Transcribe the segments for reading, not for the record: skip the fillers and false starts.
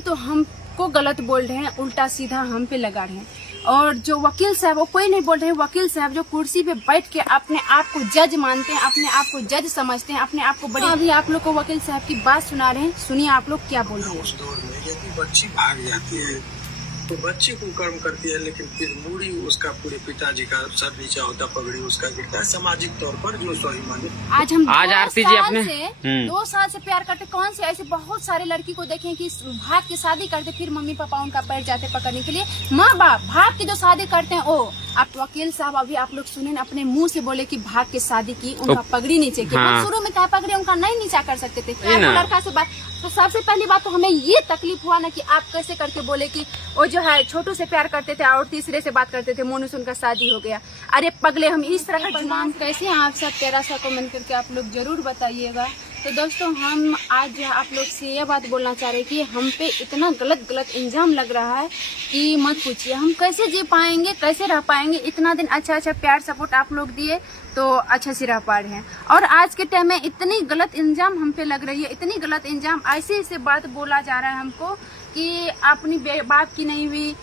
तभी तो हमको गलत बोल रहे हैं, उल्टा सीधा हम पे लगा रहे हैं। और जो वकील साहब, वो कोई नहीं बोल रहे हैं, वकील साहब जो कुर्सी पे बैठ के अपने आप को जज मानते हैं, अपने आप को जज समझते हैं, अपने आप को बड़ी। अभी आप लोग को वकील साहब की बात सुना रहे हैं, सुनिए आप लोग क्या बोल रहे हैं। उस दौर में यदि बच्ची भाग जाती है तो बच्ची को कर्म करती है, लेकिन फिर मूड़ी उसका पूरे पिताजी का सर नीचा होता, पगड़ी उसका गिरता है। सामाजिक तौर पर जो स्वाभिमानी आज आरती जी अपने 2 साल से प्यार करते, कौन से ऐसे बहुत सारे लड़की को देखें कि भाग के शादी करते, फिर मम्मी पापा उनका पैर जाते पकड़ने के लिए, माँ बाप भाग के जो शादी करते हैं। ओ आप वकील साहब अभी आप लोग सुने ना, अपने मुंह से बोले कि भाग के शादी की, उनका पगड़ी नीचे की। हम शुरू में क्या पगड़ी उनका नहीं नीचा कर सकते थे, लड़का से बात। तो सबसे पहली बात तो हमें ये तकलीफ हुआ ना कि आप कैसे करके बोले कि वो जो है छोटू से प्यार करते थे और तीसरे से बात करते थे, मोनू से उनका शादी हो गया। अरे पगले, हम इस तरह का जुबान कैसे हैं? आप सब 1300 कमेंट करके आप लोग जरूर बताइएगा। तो दोस्तों हम आज आप लोग से ये बात बोलना चाह रहे हैं कि हम पे इतना गलत इल्जाम लग रहा है कि मत पूछिए। हम कैसे जी पाएंगे, कैसे रह पाएंगे? इतना दिन अच्छा प्यार सपोर्ट आप लोग दिए तो अच्छा से रह पा रहे हैं, और आज के टाइम में इतनी गलत इल्जाम हम पे लग रही है, इतनी गलत इल्जाम, ऐसे बात बोला जा रहा है हमको कि अपनी बाप की नहीं हुई,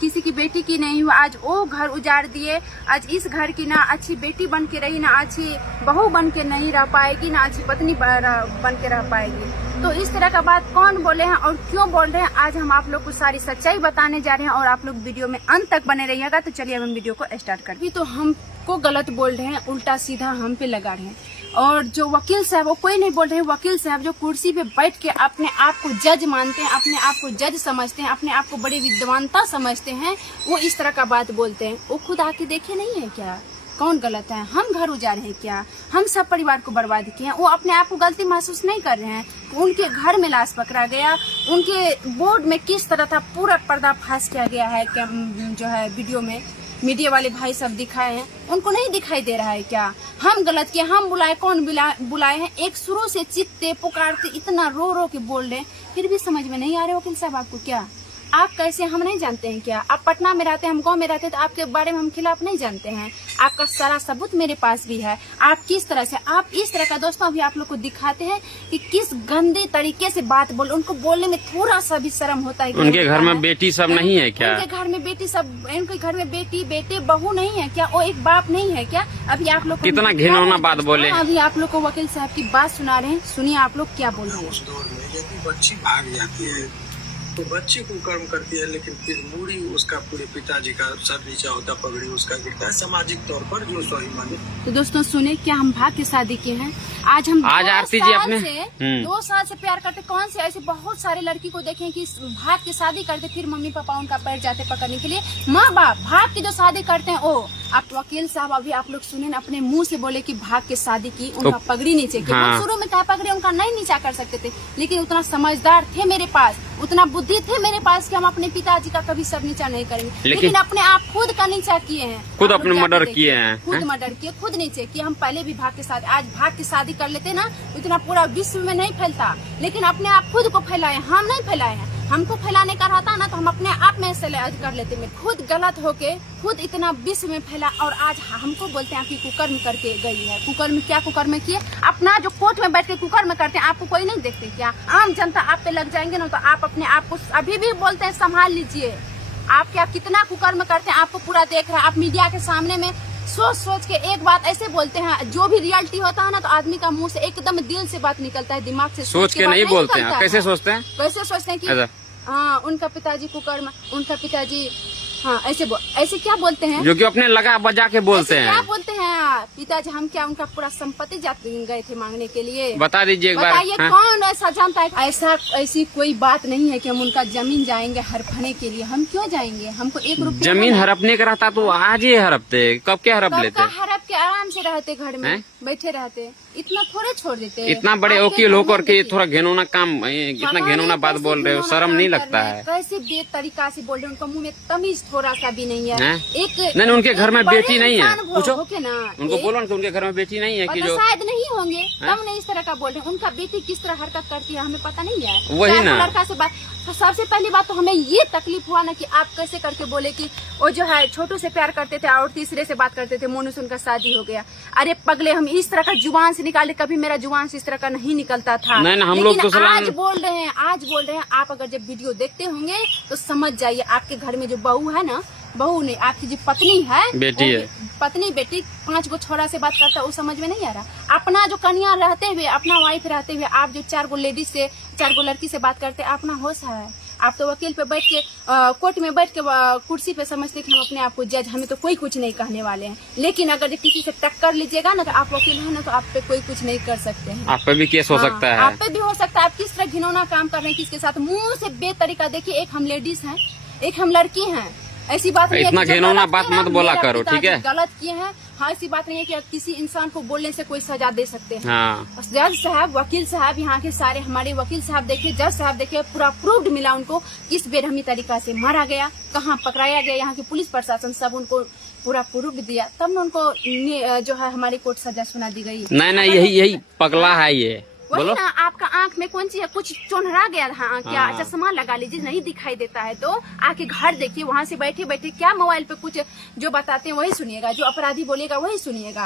किसी की बेटी की नहीं हुई, आज वो घर उजाड़ दिए। आज इस घर की ना अच्छी बेटी बन के रही, ना अच्छी बहू बन के नहीं रह पाएगी, ना अच्छी पत्नी बन के रह पाएगी। तो इस तरह का बात कौन बोले हैं और क्यों बोल रहे हैं, आज हम आप लोग को सारी सच्चाई बताने जा रहे हैं, और आप लोग वीडियो में अंत तक बने रहिएगा। तो चलिए हम वीडियो को स्टार्ट करते हैं। तो हमको गलत बोल रहे हैं, उल्टा सीधा हम पे लगा रहे हैं। और जो वकील साहब, वो कोई नहीं बोल रहे हैं, वकील साहब जो कुर्सी पे बैठ के अपने आप को जज मानते हैं, अपने आप को जज समझते हैं, अपने आप को बड़ी विद्वानता समझते हैं, वो इस तरह का बात बोलते हैं। वो खुद आके देखे नहीं है क्या कौन गलत है? हम घर उजाड़ हैं क्या? हम सब परिवार को बर्बाद किए हैं? वो अपने आप को गलती महसूस नहीं कर रहे हैं? उनके घर में लाश पकड़ा गया, उनके बोर्ड में किस तरह था पूरा पर्दाफाश किया गया है, जो है वीडियो में मीडिया वाले भाई सब दिखाए हैं, उनको नहीं दिखाई दे रहा है क्या? हम गलत किए, हम बुलाए, कौन बुलाए हैं? एक शुरू से चित्ते पुकारते, इतना रो के बोल रहे हैं, फिर भी समझ में नहीं आ रहे वकील साहब आपको क्या? आप कैसे, हम नहीं जानते हैं क्या? आप पटना में रहते हैं, हम गांव में रहते हैं, तो आपके बारे में हम खिलाफ नहीं जानते हैं? आपका सारा सबूत मेरे पास भी है। आप किस तरह से, आप इस तरह का दोस्तों अभी आप लोग को दिखाते हैं कि किस गंदे तरीके से बात बोल, उनको बोलने में थोड़ा सा भी शर्म होता है। उनके घर में बेटी सब नहीं है क्या? उनके घर में बेटी सब, उनके घर में बेटी बेटे बहू नहीं है क्या? वो एक बाप नहीं है क्या? अभी आप लोग कितना घिनौना बात बोले। अभी आप लोग को वकील साहब की बात सुना रहे हैं, सुनिए आप लोग क्या बोल रहे हैं। उस दौर में यदि बच्ची भाग जाती है तो बच्ची को कर्म करती है, लेकिन फिर मूड़ी उसका पूरे पिताजी का सर नीचा होता, पगड़ी उसका गिरता है। सामाजिक तौर पर जो स्वाभिमानी। तो दोस्तों सुने, क्या हम भाग के शादी किए हैं? आज आरती जी अपने 2 साल से प्यार करते, कौन से ऐसे बहुत सारे लड़की को देखें कि भाग के शादी करते, फिर मम्मी पापा उनका पैर जाते पकड़ने के लिए, माँ बाप भाग के जो शादी करते हैं। ओ आप वकील साहब अभी आप लोग सुने ना, अपने मुंह से बोले कि भाग के शादी की, उनका पगड़ी नीचे की। हम शुरू में क्या पगड़ी उनका नहीं नीचा कर सकते थे, लेकिन उतना समझदार थे मेरे पास, उतना बुद्धि थे मेरे पास कि हम अपने पिताजी का कभी सर नीचा नहीं करेंगे, लेकिन अपने आप खुद का नीचा किए हैं, खुद अपने मर्डर किए हैं, खुद मर्डर किए, खुद नीचे किए। हम पहले भी भाग के शादी, आज भाग की शादी कर लेते ना, इतना पूरा विश्व में नहीं फैलता, लेकिन अपने आप खुद को फैलाए, हम नहीं फैलाए हैं। हमको फैलाने का रहता ना तो हम अपने आप में से कर लेते में, खुद गलत होके खुद इतना विश्व में फैला, और आज हमको बोलते हैं कि कुकर्म करके गई है। कुकर्म क्या कुकर्म किए? अपना जो कोर्ट में बैठ के कुकर्म करते हैं, आपको कोई नहीं देखते क्या? आम जनता आप पे लग जाएंगे ना, तो आप अपने आप को अभी भी बोलते हैं संभाल लीजिए। आप क्या कितना कुकर्म करते हैं आपको पूरा देख रहा है। आप मीडिया के सामने में सोच के एक बात ऐसे बोलते हैं, जो भी रियलिटी होता है ना, तो आदमी का मुंह से एकदम दिल से बात निकलता है, दिमाग से सोच के नहीं बोलते हैं। कैसे सोचते हैं? कैसे सोचते हैं कि हाँ उनका पिताजी कुकर्म, उनका पिताजी, हाँ ऐसे क्या बोलते हैं, जो कि अपने लगा बजा के बोलते हैं। क्या बोलते हैं पिताजी? हम क्या उनका पूरा संपत्ति गए थे मांगने के लिए? बता दीजिए एक बार। बताइए कौन ऐसा जानता है? ऐसी कोई बात नहीं है कि हम उनका जमीन जाएंगे हड़पने के लिए। हम क्यों जाएंगे? हमको 1 रुपया जमीन हड़पने का रहता तो आज ही हड़पते, कब क्या हड़प लेते? हड़प के आराम से रहते, घर में बैठे रहते, इतना थोड़े छोड़ देते। इतना बड़े वकील होकर के थोड़ा घिनौना काम, इतना घिनौना बात बोल रहे हो, शर्म नहीं लगता है? कैसे बेतरीका से बोल रहे हैं, उनका मुंह में तमीज थोड़ा सा भी नहीं है। हैं? एक नहीं, उनके घर में बड़े बेटी नहीं है। इंसान पूछो होके ना, उनको, बोलो ना कि उनके घर में बेटी नहीं है कि पता जो शायद नहीं होंगे, तब नहीं इस तरह का बोल रहे हैं। उनका बेटी किस तरह हरकत करती है हमें पता नहीं है। वही चाहे ना। वो लड़का से बात, तो सबसे पहली बात तो हमें ये तकलीफ हुआ ना कि आप कैसे करके बोले कि वो जो है छोटू से प्यार करते थे और तीसरे से बात करते थे, मोनू से उनका शादी हो गया। अरे पगले, हम इस तरह का जुबान से निकाले, कभी मेरा जुबान से इस तरह का नहीं निकलता था। नहीं ना, हम लोग लेकिन तो आज बोल रहे हैं, आज बोल रहे हैं। आप अगर जब वीडियो देखते होंगे तो समझ जाइए, आपके घर में जो बहू है ना, बहू नहीं, आपकी जो पत्नी है, बेटी है, पत्नी बेटी 5 गो छोरा से बात करता है, वो समझ में नहीं आ रहा। अपना जो कन्या रहते हुए, अपना वाइफ रहते हुए, आप जो 4 गो लेडीज से, 4 गो लड़की से बात करते हैं, अपना होश है? आप तो वकील पे बैठ के, कोर्ट में बैठ के, कुर्सी पे समझते कि हम अपने आप को जज, हमें तो कोई कुछ नहीं कहने वाले हैं। लेकिन अगर किसी से टक्कर लीजिएगा ना, तो आप वकील हैं ना, तो आप पे कोई कुछ नहीं कर सकते हैं। आप पे भी केस हो सकता है। आप पे भी हो सकता है। आप किस तरह घिनौना काम कर रहे हैं किसके साथ, मुंह से बेतरीका। देखिए, एक हम लेडीज हैं, एक हम लड़की हैं। ऐसी बात नहीं है इतना कि जो घिनौना गलत बात किए ना, मत बोला मेरा करो, ठीक पिताजी है? गलत किए हैं। हाँ, ऐसी बात नहीं है कि किसी इंसान को बोलने से कोई सजा दे सकते हैं। हाँ, जज साहब, वकील साहब, यहाँ के सारे हमारे वकील साहब देखे, जज साहब देखे, पूरा प्रूव्ड मिला उनको किस बेरहमी तरीका से मारा गया, कहाँ पकड़ाया गया। यहाँ की पुलिस प्रशासन सब उनको पूरा प्रूफ दिया, तब न उनको जो है हमारी कोर्ट सजा सुना दी गई। नहीं, यही पगला है ये। वही बोलो ना, आपका आंख में कौन सी है, कुछ चोनहरा गया था क्या? हाँ। चश्मा लगा लीजिए, नहीं दिखाई देता है तो आके घर देखिए, वहाँ से बैठे बैठे क्या मोबाइल पे कुछ जो बताते हैं वही सुनिएगा, जो अपराधी बोलेगा वही सुनिएगा।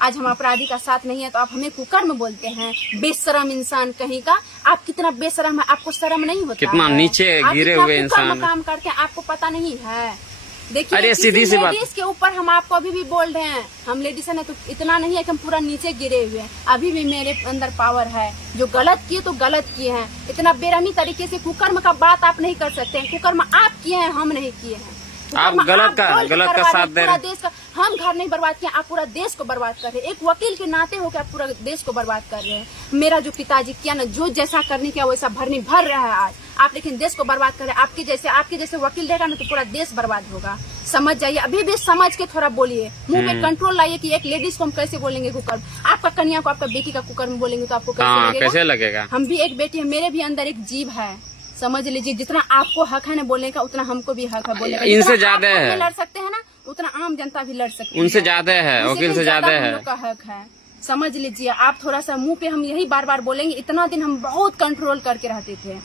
आज हम अपराधी का साथ नहीं है तो आप हमें कुकर्म बोलते हैं, बेशरम इंसान कहीं का। आप कितना बेशरम है, आपको शर्म नहीं होता? कितना नीचे गिरे हुए इंसान काम करते हैं, आपको पता नहीं है? देखिए, अरे सीधी सी बात, लेडीज के ऊपर हम आपको अभी भी बोल रहे हैं, हम लेडीज है ना, तो इतना नहीं है कि हम पूरा नीचे गिरे हुए हैं। अभी भी मेरे अंदर पावर है, जो गलत किए तो गलत किए हैं। इतना बेरहमी तरीके से कुकर्म का बात आप नहीं कर सकते हैं। कुकर्म आप किए हैं, हम नहीं किए हैं। आप गलत का साथ दे रहे हैं। देश का हम घर नहीं बर्बाद किया, आप पूरा देश को बर्बाद कर रहे हैं। एक वकील के नाते होकर आप पूरा देश को बर्बाद कर रहे हैं। मेरा जो पिताजी किया ना, जो जैसा करने किया वैसा भरनी भर रहा है आज आप, लेकिन देश को बर्बाद कर रहे हैं। आपके जैसे वकील रहेगा ना, तो पूरा देश बर्बाद होगा। समझ जाइए, अभी भी समझ के थोड़ा बोलिए, मुंह पे कंट्रोल लाइए कि एक लेडीज को हम कैसे बोलेंगे कुकर्म। आपका कन्या को, आपका बेटी का कुकर्म बोलेंगे तो आपको कैसे लगेगा? हम भी एक बेटी है, मेरे भी अंदर एक जीव है, समझ लीजिए। जितना आपको हक है ना बोलने का, उतना हमको भी हक है बोलने का। इनसे ज्यादा है, लड़ सकते हैं ना, उतना आम जनता भी लड़ सकती है। उनसे ज्यादा है, वकील से ज्यादा है। हम लोग का हक है, समझ लीजिए। आप थोड़ा सा मुंह पे हम यही बार बार बोलेंगे। इतना दिन हम बहुत कंट्रोल करके रहते थे,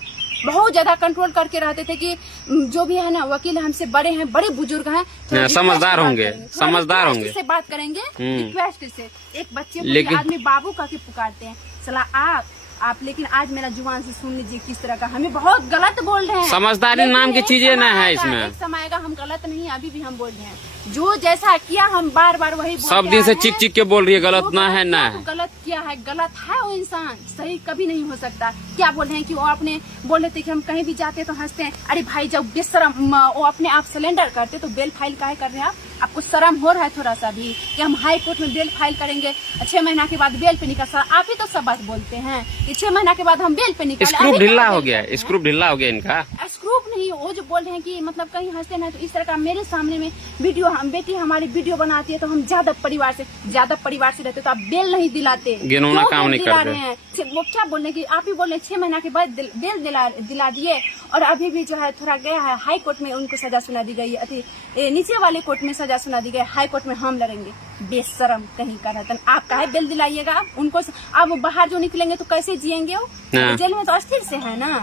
बहुत ज्यादा कंट्रोल करके रहते थे कि जो भी है ना, वकील हमसे बड़े हैं, बड़े बुजुर्ग हैं, समझदार होंगे, समझदार होंगे, से बात करेंगे रिक्वेस्ट से। एक बच्चे को लेकिन आदमी बाबू का के पुकारते हैं, सलाह आप लेकिन आज मेरा जुबान से सुन लीजिए किस तरह का हमें बहुत गलत बोल रहे हैं। समझदारी नाम की चीजें ना है इसमें। एक समय आएगा, हम गलत नहीं, अभी भी हम बोल रहे हैं। जो जैसा किया हम बार बार वही सब दिन से चिक चिक के बोल रही है, गलत ना है ना है। गलत किया है, गलत है वो इंसान, सही कभी नहीं हो सकता। क्या बोल रहे हैं कि वो अपने बोल रहे थे कि हम कहीं भी जाते तो हंसते हैं। अरे भाई, जब बेशरम वो अपने आप सिलेंडर करते तो बेल फाइल काहे कर रहे हैं आप? आपको शर्म हो रहा है थोड़ा सा भी कि हम हाई कोर्ट में बेल फाइल करेंगे, 6 महीना के बाद बेल पे निकल? आप ही तो सब बात बोलते हैं कि 6 महीना के बाद हम बेल पे निकल। स्क्रूप ढीला हो गया, स्क्रूप ढीला हो गया इनका। स्क्रूप नहीं, वो जो बोल रहे हैं कि मतलब कहीं हंसते ना, तो इस तरह का मेरे सामने में वीडियो, हम बेटी हमारी वीडियो बनाती है तो हम ज्यादा परिवार से रहते तो आप बेल नहीं दिलाते, गिनौना काम नहीं करते। वो क्या बोलने की, आप ही बोल रहे 6 महीना के बाद बेल दिला दिए, और अभी भी जो है थोड़ा गया है हाई कोर्ट में, उनको सजा सुना दी गई है, नीचे वाले कोर्ट में सजा सुना दी गई, हाई कोर्ट में हम लड़ेंगे। बेशरम कहीं का रहता, आप काहे बेल दिलाइएगा उनको? अब बाहर जो निकलेंगे तो कैसे जिएंगे वो? जेल में तो अस्थिर से है ना।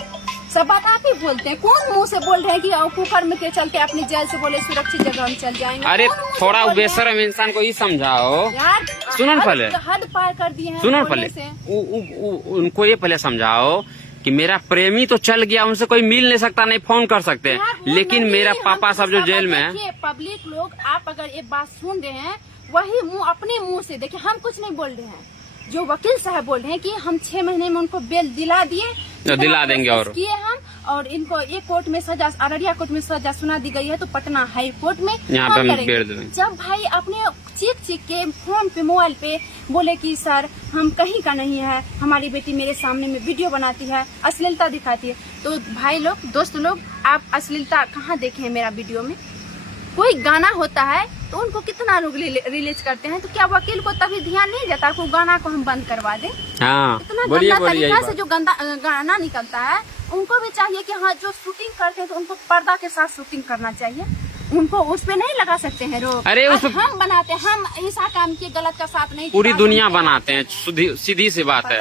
सब बात आप ही बोलते हैं। कौन मुंह से बोल रहे हैं कि कुकर्म के चलते अपनी जेल से बोले सुरक्षित जगह हम चल जाएंगे? अरे थोड़ा बेशरम इंसान को ही समझाओ यार, सुनो ना पहले, हद पार कर दिए हैं। सुनो ना पहले, उनको ये पहले समझाओ कि मेरा प्रेमी तो चल गया, उनसे कोई मिल नहीं सकता, नहीं फोन कर सकते, लेकिन मेरा पापा सब जो जेल में है। पब्लिक लोग, आप अगर ये बात सुन रहे हैं, वही मुंह अपने मुंह से देखिए, हम कुछ नहीं बोल रहे हैं। जो वकील साहब बोल रहे हैं कि हम 6 महीने में उनको बेल दिला दिए, दिला देंगे, और किए हम, और इनको एक कोर्ट में सजा, अररिया कोर्ट में सजा सुना दी गई है, तो पटना हाई कोर्ट में यहाँ पे हम बेल देंगे। जब भाई अपने चीख के फोन पे, मोबाइल पे बोले कि सर हम कहीं का नहीं है, हमारी बेटी मेरे सामने में वीडियो बनाती है, अश्लीलता दिखाती है, तो भाई लोग, दोस्त लोग, आप अश्लीलता कहाँ देखे हैं मेरा वीडियो में? कोई गाना होता है तो उनको कितना लोग रिलीज करते हैं, तो क्या वकील को तभी ध्यान नहीं देता को गाना को हम बंद करवा दें? हाँ, इतना गंदा तरीका से जो गंदा गाना निकलता है, उनको भी चाहिए कि हाँ, जो शूटिंग करते हैं तो उनको पर्दा के साथ शूटिंग करना चाहिए। उनको उस पे नहीं लगा सकते हैं रोक। अरे आज हम बनाते हैं, हम ऐसा काम किए गलत का साथ नहीं, पूरी दुनिया बनाते हैं, सीधी सी बात है।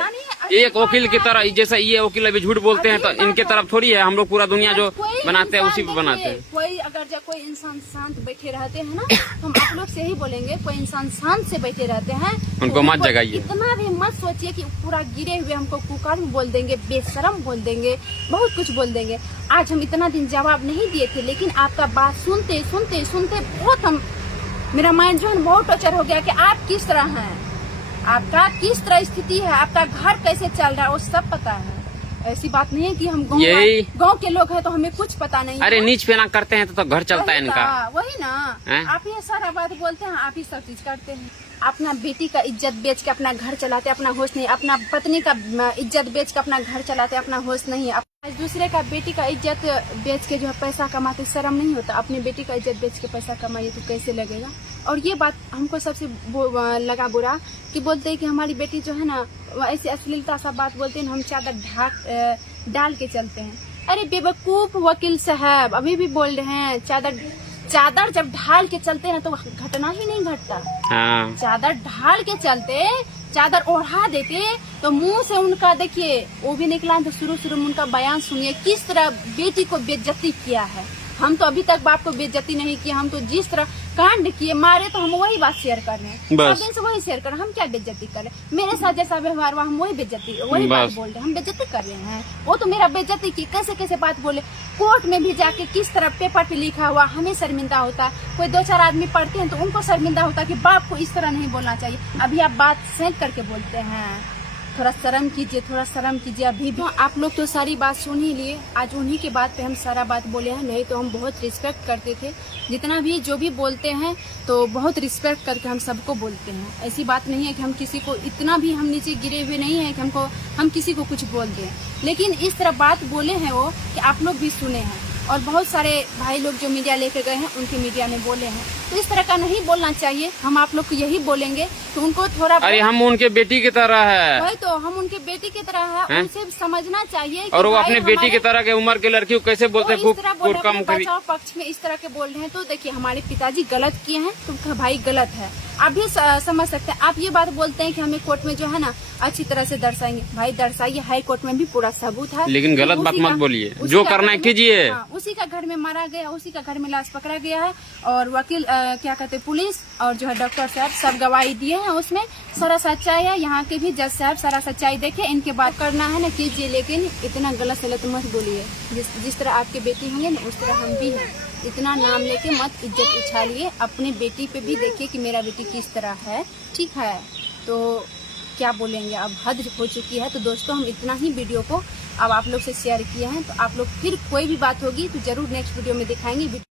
एक वकील की तरह, जैसा ये वकील अभी झूठ बोलते हैं तो इनके तरफ थोड़ी है, हम लोग पूरा दुनिया जो बनाते हैं उसी पे बनाते हैं। कोई अगर जब कोई इंसान शांत बैठे रहते हैं ना, तो हम आप लोग से ही बोलेंगे, कोई इंसान शांत से बैठे रहते हैं उनको मत जगाइए। इतना भी मत सोचिए कि पूरा गिरे हुए हमको कुकर्म बोल देंगे, बेशरम बोल देंगे, बहुत कुछ बोल देंगे। आज हम इतना दिन जवाब नहीं दिए थे, लेकिन आपका बात सुनते सुनते सुनते बहुत मेरा माइंड जो है बहुत टॉर्चर हो गया कि आप किस तरह हैं, आपका किस तरह स्थिति है, आपका घर कैसे चल रहा है, वो सब पता है। ऐसी बात नहीं है कि हम गांव के लोग हैं तो हमें कुछ पता नहीं। अरे नीच पे ना करते हैं तो घर चलता है इनका। वही ना, आप ये सारा बात बोलते हैं, आप ही सब चीज करते हैं। अपना बेटी का इज्जत बेच के अपना घर चलाते, अपना होश नहीं। अपना पत्नी का इज्जत बेच के अपना घर चलाते, अपना होश नहीं। आज दूसरे का बेटी का इज्जत बेच के जो है पैसा कमाते, शर्म नहीं होता? अपनी बेटी का इज्जत बेच के पैसा कमाइए तो कैसे लगेगा? और ये बात हमको सबसे लगा बुरा कि बोलते हैं कि हमारी बेटी जो है ना ऐसे अश्लीलता सा बात बोलते हैं, हम चादर ढाक डाल के चलते हैं। अरे बेवकूफ वकील साहब, अभी भी बोल रहे हैं चादर जब ढाल के चलते हैं ना तो घटना ही नहीं घटता। हाँ। चादर ढाल के चलते, चादर ओढ़ा देते तो मुंह से उनका देखिए वो भी निकला। तो शुरू में उनका बयान सुनिए, किस तरह बेटी को बेइज्जती किया है। हम तो अभी तक बाप को बेइज्जती नहीं किया, हम तो जिस तरह कांड किए मारे तो हम वही बात शेयर कर रहे हैं, दिन से वही शेयर कर रहे हैं। हम क्या बेइज्जती कर रहे हैं? मेरे साथ जैसा व्यवहार हुआ हम वही बात बोल रहे हैं, हम बेइज्जती कर रहे हैं। वो तो मेरा बेइज्जती की, कैसे बात बोले। कोर्ट में भी जाके किस तरह पेपर पे लिखा हुआ हमें शर्मिंदा होता है। कोई 2-4 आदमी पढ़ते हैं तो उनको शर्मिंदा होता है कि बाप को इस तरह नहीं बोलना चाहिए। अभी आप बात सेंध करके बोलते हैं, थोड़ा शर्म कीजिए, थोड़ा शर्म कीजिए। अभी भी आप लोग तो सारी बात सुन ही लिए, आज उन्हीं के बात पे हम सारा बात बोले हैं। नहीं तो हम बहुत रिस्पेक्ट करते थे, जितना भी जो भी बोलते हैं तो बहुत रिस्पेक्ट करके हम सबको बोलते हैं। ऐसी बात नहीं है कि हम किसी को, इतना भी हम नीचे गिरे हुए नहीं है कि हम किसी को कुछ बोल दें। लेकिन इस तरह बात बोले हैं वो कि आप लोग भी सुने हैं, और बहुत सारे भाई लोग जो मीडिया लेके गए हैं उनके मीडिया में बोले हैं। तो इस तरह का नहीं बोलना चाहिए। हम आप लोग को यही बोलेंगे कि उनको थोड़ा, अरे हम उनके बेटी की तरह है, वही तो हम उनके बेटी की तरह है, उनसे समझना चाहिए। और वो अपने बेटी की तरह के उम्र के लड़की को कैसे बोलते हैं? बचाव पक्ष में इस तरह के बोल रहे हैं तो देखिए हमारे पिताजी गलत किए हैं तो भाई गलत है, आप भी समझ सकते हैं। आप ये बात बोलते हैं कि हमें कोर्ट में जो है ना अच्छी तरह से दर्शाएंगे, भाई दर्शाइए, हाई कोर्ट में भी पूरा सबूत है। लेकिन गलत बात मत बोलिए, जो करना है कीजिए। उसी का घर में मारा गया, उसी का घर में लाश पकड़ा गया है, और वकील क्या कहते हैं, पुलिस और जो है डॉक्टर साहब सब गवाही दिए हैं, उसमें सारा सच्चाई है। यहाँ के भी जज साहब सारा सच्चाई देखे, इनके बात करना है ना कीजिए, लेकिन इतना गलत सलत मत बोलिए। जिस तरह आपके बेटी होंगे ना उस तरह हम भी हैं। इतना नाम लेके मत इज्जत उछालिए। अपने बेटी पे भी देखिए कि मेरा बेटी किस तरह है, ठीक है? तो क्या बोलेंगे, अब हद हो चुकी है। तो दोस्तों हम इतना ही वीडियो को अब आप लोग से शेयर किया है, तो आप लोग फिर कोई भी बात होगी तो जरूर नेक्स्ट वीडियो में दिखाएंगे।